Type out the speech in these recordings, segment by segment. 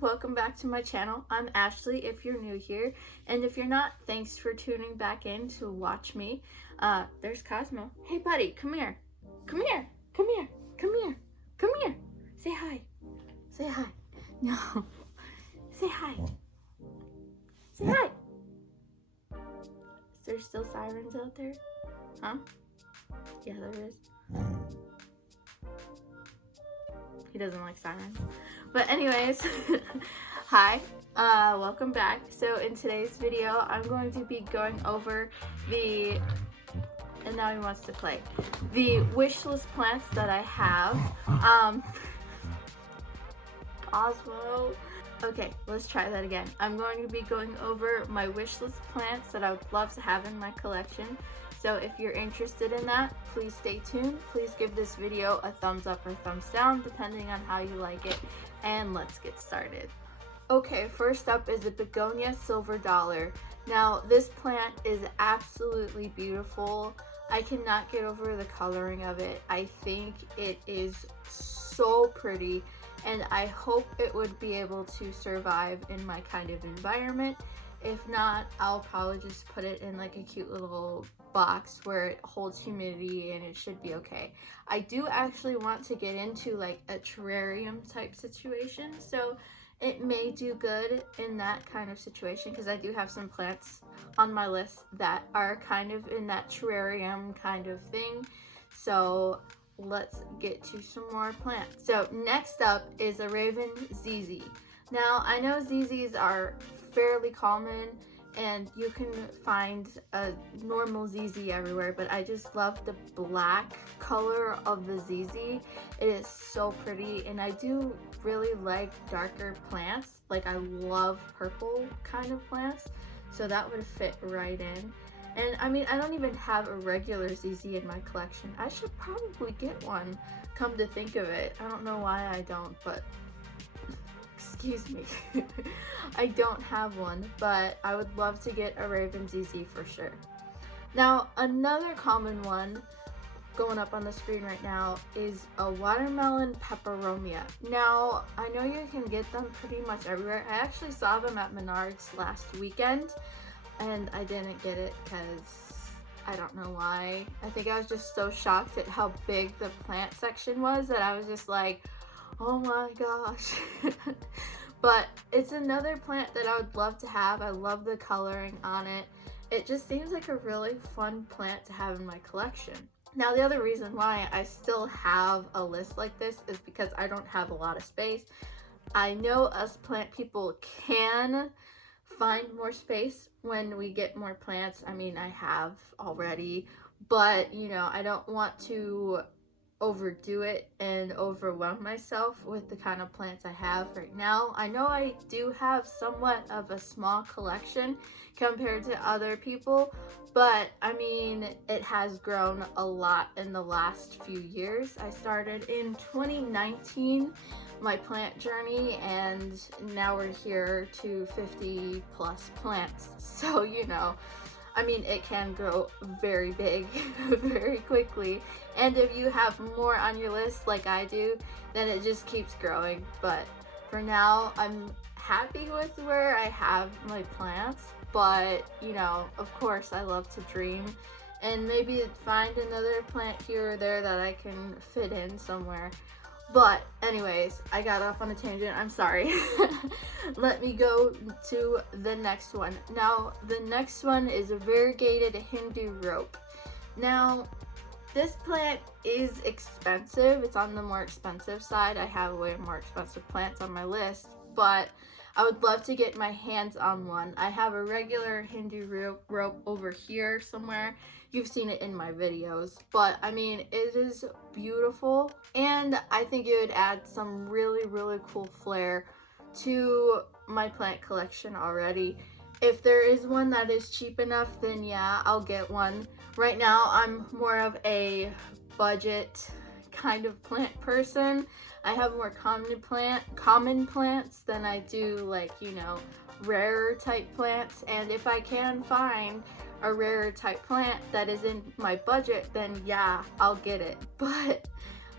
welcome back to my channel. I'm Ashley if you're new here, and if you're not, thanks for tuning back in to watch me. There's Cosmo. Hey buddy, come here. Come here. Come here. Come here. Come here. Say hi. Say hi. No. Say hi. Say hi. Is there still sirens out there? Huh? Yeah, there is. He doesn't like sirens. But anyways, hi, welcome back. So in today's video, I'm going to be going over and now he wants to play, the wishlist plants that I have. Oswald. Okay, let's try that again. I'm going to be going over my wishlist plants that I would love to have in my collection. So if you're interested in that, please stay tuned. Please give this video a thumbs up or thumbs down, depending on how you like it. And let's get started. Okay, first up is the Begonia Silver Dollar. Now, this plant is absolutely beautiful. I cannot get over the coloring of it. I think it is so pretty, and I hope it would be able to survive in my kind of environment. If not, I'll probably just put it in like a cute little box where it holds humidity and it should be okay. I do actually want to get into like a terrarium type situation, so it may do good in that kind of situation because I do have some plants on my list that are kind of in that terrarium kind of thing. So let's get to some more plants. So next up is a Ravenzz. Now, I know ZZs are fairly common and you can find a normal ZZ everywhere, but I just love the black color of the ZZ. It is so pretty, and I do really like darker plants. Like, I love purple kind of plants, so that would fit right in. And I mean, I don't even have a regular ZZ in my collection. I should probably get one, come to think of it. I don't know why I don't, but excuse me. I don't have one, but I would love to get a Ravenzz for sure. Now, another common one going up on the screen right now is a watermelon Peperomia. Now, I know you can get them pretty much everywhere. I actually saw them at Menards last weekend, and I didn't get it because I don't know why. I think I was just so shocked at how big the plant section was that I was just like, oh my gosh. But it's another plant that I would love to have. I love the coloring on it. It just seems like a really fun plant to have in my collection. Now, the other reason why I still have a list like this is because I don't have a lot of space. I know us plant people can find more space when we get more plants. I mean, I have already, but you know, I don't want to overdo it and overwhelm myself with the kind of plants I have right now. I know I do have somewhat of a small collection compared to other people, but I mean, it has grown a lot in the last few years. I started in 2019 my plant journey, and now we're here to 50 plus plants. So, you know, I mean, it can grow very big very quickly, and if you have more on your list like I do, then it just keeps growing. But for now, I'm happy with where I have my plants, but you know, of course, I love to dream and maybe find another plant here or there that I can fit in somewhere. But anyways, I got off on a tangent, I'm sorry. Let me go to the next one. Now, the next one is a variegated Hindu rope. Now, this plant is expensive. It's on the more expensive side. I have way more expensive plants on my list, but I would love to get my hands on one. I have a regular Hindu rope over here somewhere. You've seen it in my videos, but I mean, it is beautiful, and I think it would add some really, really cool flair to my plant collection already. If there is one that is cheap enough, then yeah, I'll get one. Right now, I'm more of a budget kind of plant person. I have more common plants than I do, like, you know, rarer type plants, and if I can find a rarer type plant that is in my budget, then yeah, I'll get it. But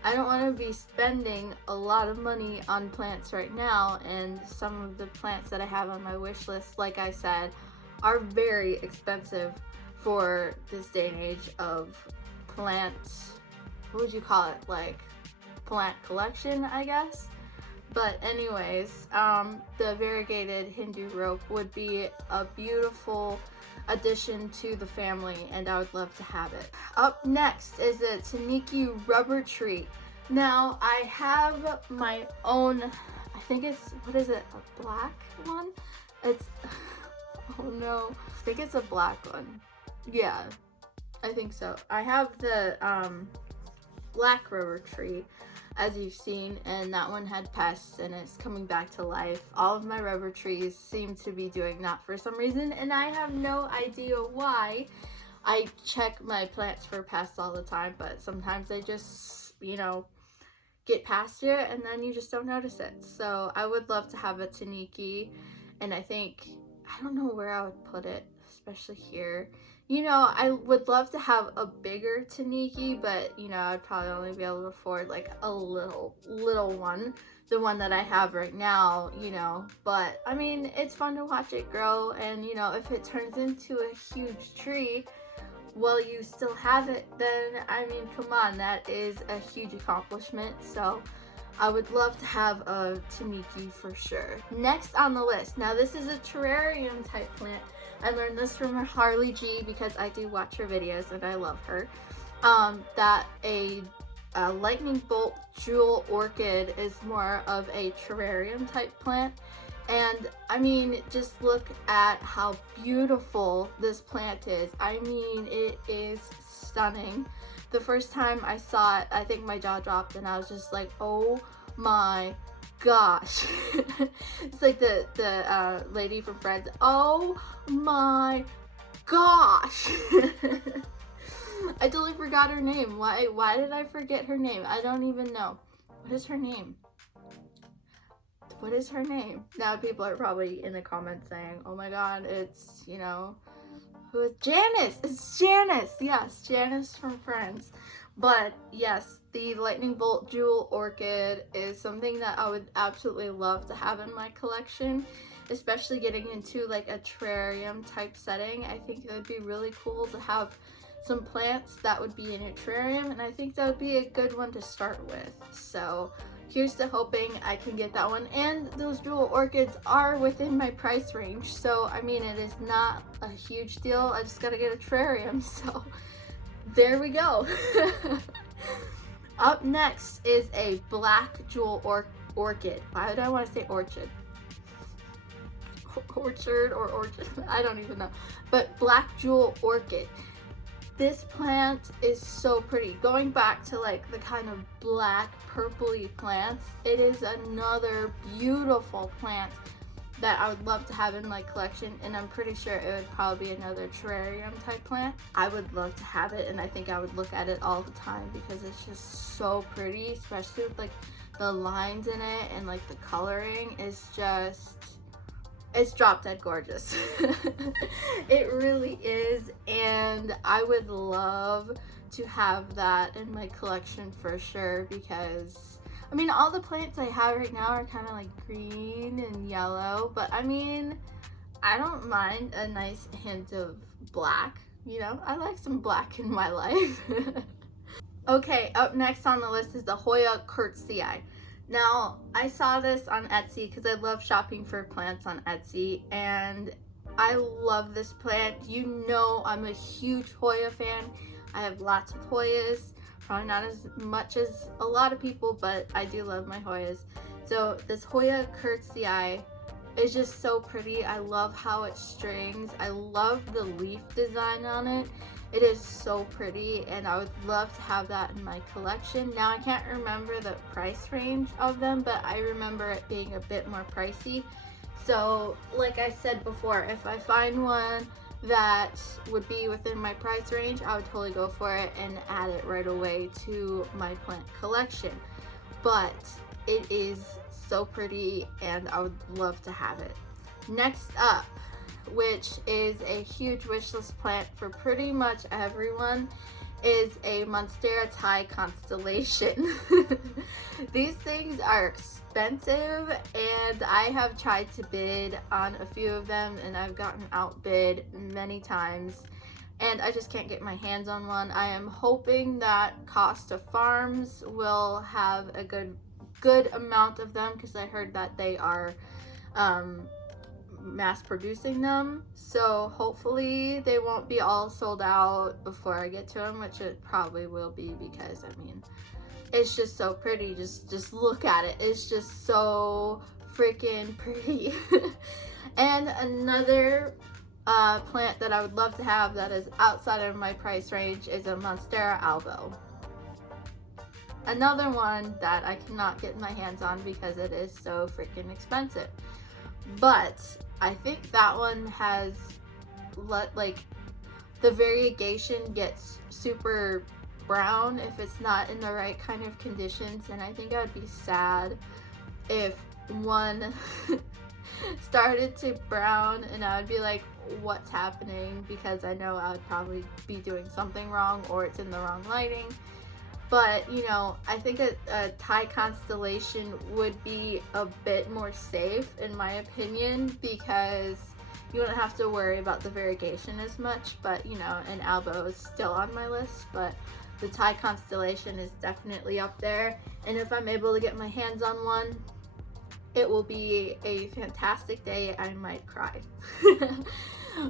I don't want to be spending a lot of money on plants right now, and some of the plants that I have on my wish list, like I said, are very expensive for this day and age of plant, what would you call it, like plant collection, I guess. But anyways, the variegated Hindu rope would be a beautiful addition to the family, and I would love to have it. Up next is a Tineke rubber tree. Now I have my own, I think it's, what is it, a black one? It's, oh no, I think it's a black one. Yeah, I think so. I have the black rubber tree, as you've seen, and that one had pests and it's coming back to life. All of my rubber trees seem to be doing that for some reason, and I have no idea why. I check my plants for pests all the time, but sometimes they just, you know, get past you and then you just don't notice it. So I would love to have a Tineke, and I think, I don't know where I would put it, especially here. You know, I would love to have a bigger Tineke, but you know, I'd probably only be able to afford like a little one, the one that I have right now, you know. But I mean, it's fun to watch it grow, and you know, if it turns into a huge tree while you still have it, then I mean, come on, that is a huge accomplishment. So I would love to have a Tineke for sure. Next on the list, now this is a terrarium type plant. I learned this from Harley G because I do watch her videos and I love her. That a lightning bolt jewel orchid is more of a terrarium type plant. And I mean, just look at how beautiful this plant is. I mean, it is stunning. The first time I saw it, I think my jaw dropped and I was just like, oh my gosh. It's like the lady from Friends. Oh my gosh. I totally forgot her name. Why did I forget her name? I don't even know. What is her name? What is her name? Now people are probably in the comments saying, oh my god, it's, you know, who is Janice? It's Janice. Yes, Janice from Friends. But yes, the lightning bolt jewel orchid is something that I would absolutely love to have in my collection, especially getting into like a terrarium type setting. I think it would be really cool to have some plants that would be in a terrarium, and I think that would be a good one to start with. So here's to hoping I can get that one. And those jewel orchids are within my price range, so I mean, it is not a huge deal. I just gotta get a terrarium, so there we go. Up next is a black jewel orchid. Why would I want to say orchid? Orchard or orchid? I don't even know. But black jewel orchid. This plant is so pretty. Going back to like the kind of black purpley plants, it is another beautiful plant that I would love to have in my collection, and I'm pretty sure it would probably be another terrarium type plant. I would love to have it, and I think I would look at it all the time because it's just so pretty, especially with like the lines in it and like the coloring is just, it's drop dead gorgeous. It really is, and I would love to have that in my collection for sure, because I mean, all the plants I have right now are kind of like green and yellow, but I mean, I don't mind a nice hint of black, you know? I like some black in my life. Okay, up next on the list is the Hoya Curtisii. Now, I saw this on Etsy because I love shopping for plants on Etsy, and I love this plant. You know I'm a huge Hoya fan. I have lots of Hoyas. Probably not as much as a lot of people, but I do love my Hoyas. So this Hoya Curtisii is just so pretty. I love how it strings. I love the leaf design on it. It is so pretty, and I would love to have that in my collection. Now, I can't remember the price range of them, but I remember it being a bit more pricey. So like I said before, if I find one that would be within my price range, I would totally go for it and add it right away to my plant collection. But it is so pretty, and I would love to have it. Next up, which is a huge wishlist plant for pretty much everyone, is a Monstera Thai Constellation. These things are expensive, and I have tried to bid on a few of them, and I've gotten outbid many times, and I just can't get my hands on one. I am hoping that Costa Farms will have a good amount of them, because I heard that they are mass producing them, so hopefully they won't be all sold out before I get to them, which it probably will be, because I mean, it's just so pretty. Just look at it. It's just so freaking pretty. And another plant that I would love to have that is outside of my price range is a Monstera Albo. Another one that I cannot get my hands on because it is so freaking expensive. But I think that one has like the variegation gets super brown if it's not in the right kind of conditions, and I think I would be sad if one started to brown and I would be like, what's happening? Because I know I would probably be doing something wrong, or it's in the wrong lighting. But, you know, I think a Thai Constellation would be a bit more safe, in my opinion, because you wouldn't have to worry about the variegation as much. But, you know, an Albo is still on my list, but the Thai Constellation is definitely up there. And if I'm able to get my hands on one, it will be a fantastic day. I might cry.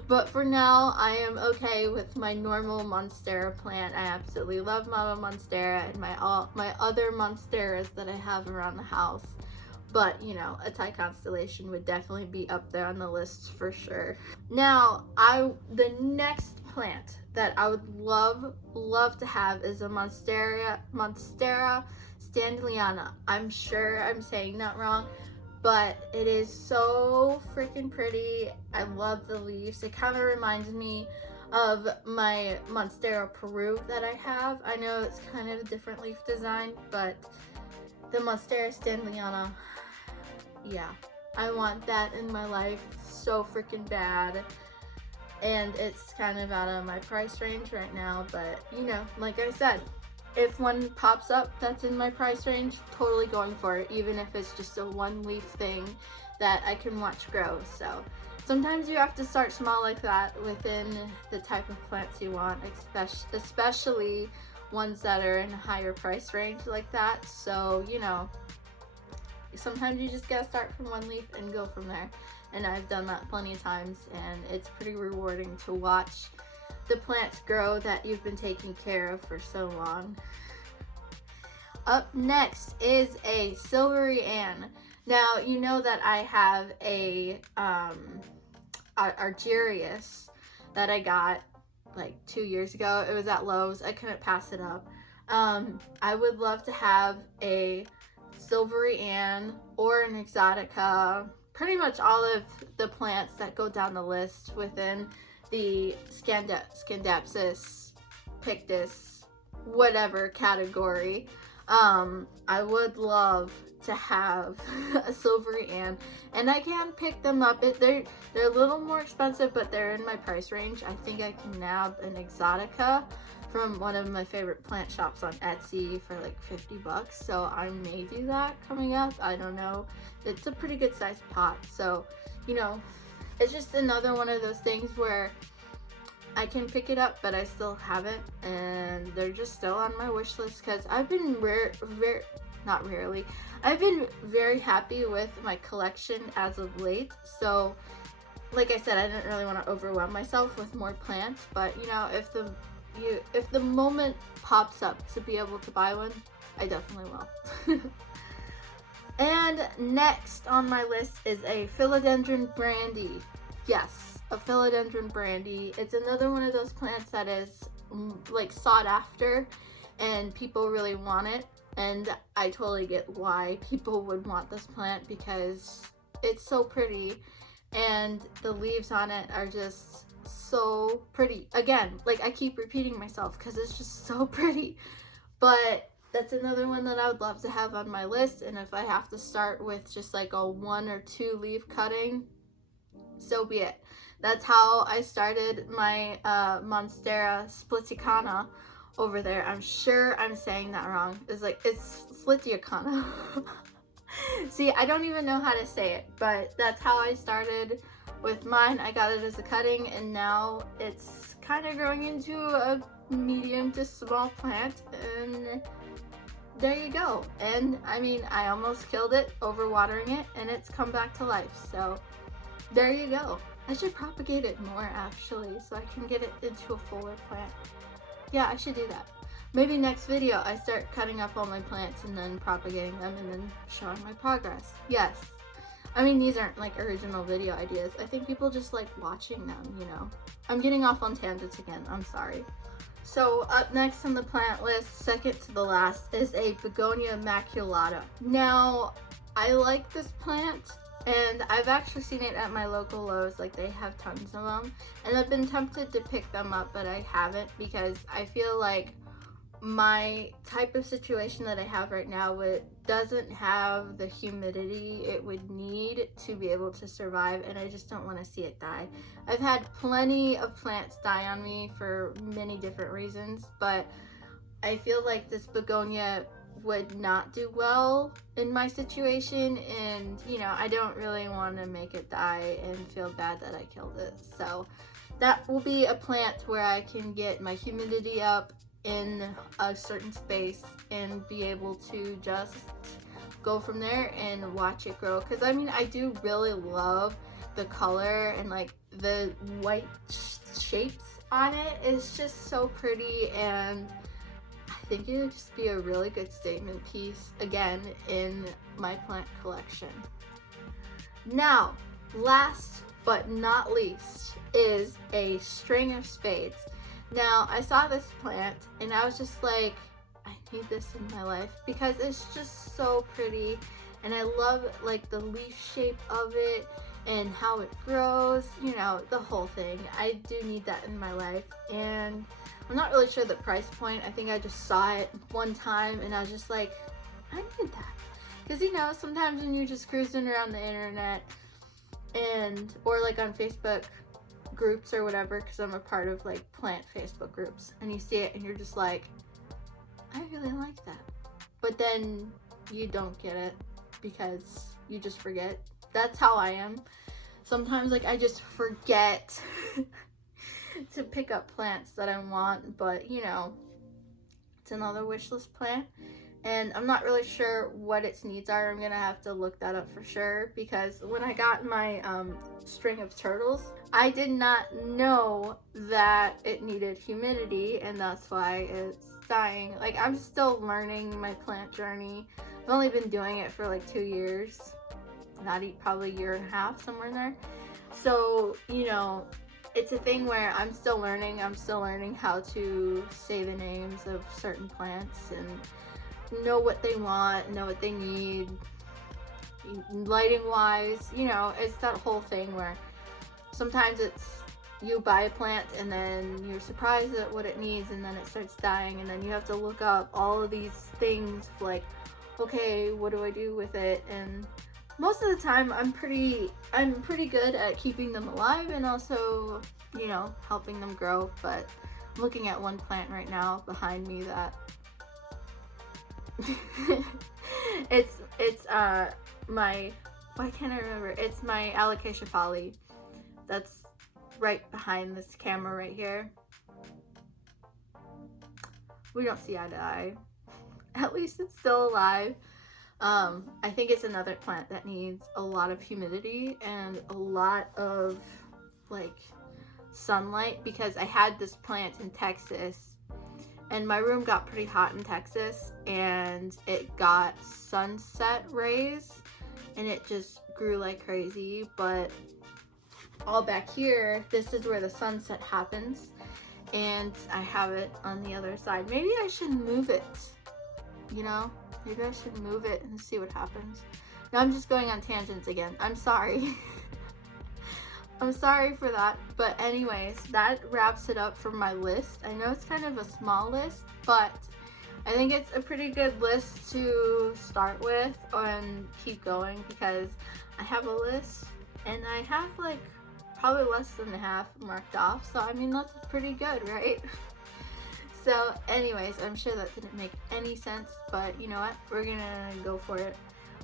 But for now, I am okay with my normal Monstera plant. I absolutely love Mama Monstera and my other Monsteras that I have around the house. But, you know, a Thai Constellation would definitely be up there on the list for sure. Now, the next plant that I would love to have is a Monstera Standleyana. I'm sure I'm saying that wrong, but it is so freaking pretty. I love the leaves. It kind of reminds me of my Monstera Peru that I have. I know it's kind of a different leaf design, but the Monstera Standleyana, yeah, I want that in my life so freaking bad. And it's kind of out of my price range right now, but you know, like I said, if one pops up that's in my price range, totally going for it, even if it's just a one leaf thing that I can watch grow. So sometimes you have to start small like that within the type of plants you want, especially ones that are in a higher price range like that. So, you know, sometimes you just gotta start from one leaf and go from there. And I've done that plenty of times, and it's pretty rewarding to watch the plants grow that you've been taking care of for so long. Up next is a Silvery Ann. Now, you know that I have a Argyrius that I got like 2 years ago. It was at Lowe's. I couldn't pass it up. I would love to have a Silvery Ann or an Exotica. Pretty much all of the plants that go down the list within the Scindapsus, Pictus, whatever category. I would love to have a Silvery Ann, and I can pick them up. They're a little more expensive, but they're in my price range. I think I can nab an Exotica from one of my favorite plant shops on Etsy for like 50 bucks. So I may do that coming up. I don't know. It's a pretty good sized pot. So, you know, it's just another one of those things where I can pick it up, but I still haven't, and they're just still on my wish list because I've been I've been very happy with my collection as of late. So, like I said, I didn't really want to overwhelm myself with more plants, but you know, if the moment pops up to be able to buy one, I definitely will. And next on my list is a Philodendron Brandi. Yes, a Philodendron Brandi. It's another one of those plants that is like sought after and people really want it. And I totally get why people would want this plant because it's so pretty and the leaves on it are just so pretty. Again, like I keep repeating myself because it's just so pretty. But that's another one that I would love to have on my list, and if I have to start with just like a 1 or 2 leaf cutting, so be it. That's how I started my Monstera Standleyana, over there. I'm sure I'm saying that wrong. It's Slitiacana. See, I don't even know how to say it, but that's how I started with mine. I got it as a cutting, and now it's kind of growing into a medium to small plant, and there you go. And I mean, I almost killed it overwatering it, and it's come back to life. So there you go. I should propagate it more actually, so I can get it into a fuller plant. Yeah, I should do that. Maybe next video I start cutting up all my plants and then propagating them and then showing my progress. Yes. I mean, these aren't like original video ideas. I think people just like watching them, you know. I'm getting off on tangents again. I'm sorry. So up next on the plant list, second to the last, is a Begonia Maculata. Now, I like this plant, and I've actually seen it at my local Lowe's. Like, they have tons of them, and I've been tempted to pick them up, but I haven't because I feel like my type of situation that I have right now, it doesn't have the humidity it would need to be able to survive, and I just don't want to see it die. I've had plenty of plants die on me for many different reasons, but I feel like this begonia would not do well in my situation, and you know, I don't really want to make it die and feel bad that I killed it. So that will be a plant where I can get my humidity up in a certain space and be able to just go from there and watch it grow. Because I mean, I do really love the color, and like the white shapes on it is just so pretty, and I think it would just be a really good statement piece again in my plant collection. Now, last but not least is a String of Spades. Now, I saw this plant and I was just like, I need this in my life because it's just so pretty, and I love like the leaf shape of it and how it grows, you know, the whole thing. I do need that in my life, and I'm not really sure the price point. I think I just saw it one time and I was just like, I need that. Because you know, sometimes when you're just cruising around the internet or like on Facebook groups or whatever, because I'm a part of like plant Facebook groups, and you see it and you're just like, I really like that, but then you don't get it because you just forget. That's how I am sometimes. Like, I just forget to pick up plants that I want, but you know, it's another wish list plant, and I'm not really sure what its needs are. I'm gonna have to look that up for sure, because when I got my string of turtles, I did not know that it needed humidity, and that's why it's dying. Like, I'm still learning my plant journey. I've only been doing it for like 2 years, probably a year and a half, somewhere in there. So, you know, it's a thing where I'm still learning. I'm still learning how to say the names of certain plants and know what they want, know what they need, lighting wise. You know, it's that whole thing where sometimes it's you buy a plant and then you're surprised at what it needs, and then it starts dying, and then you have to look up all of these things like, okay, what do I do with it? And most of the time I'm pretty good at keeping them alive and also, you know, helping them grow. But I'm looking at one plant right now behind me that it's my, why can't I remember? It's my Alocasia poly. That's right behind this camera right here. We don't see eye to eye. At least it's still alive. I think it's another plant that needs a lot of humidity and a lot of like sunlight, because I had this plant in Texas, and my room got pretty hot in Texas, and it got sunset rays and it just grew like crazy. But all back here, this is where the sunset happens, and I have it on the other side. Maybe I should move it, you know? Maybe I should move it and see what happens. Now I'm just going on tangents again. I'm sorry. I'm sorry for that. But anyways, that wraps it up for my list. I know it's kind of a small list, but I think it's a pretty good list to start with and keep going, because I have a list and I have like probably less than half marked off. So I mean, that's pretty good, right? So anyways, I'm sure that didn't make any sense, but you know what? We're gonna go for it.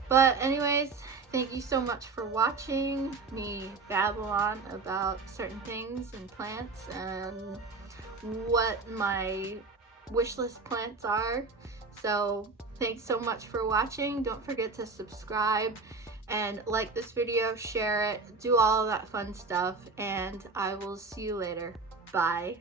But anyways, thank you so much for watching me babble on about certain things and plants and what my wishlist plants are. So thanks so much for watching. Don't forget to subscribe and like this video, share it, do all of that fun stuff, and I will see you later. Bye.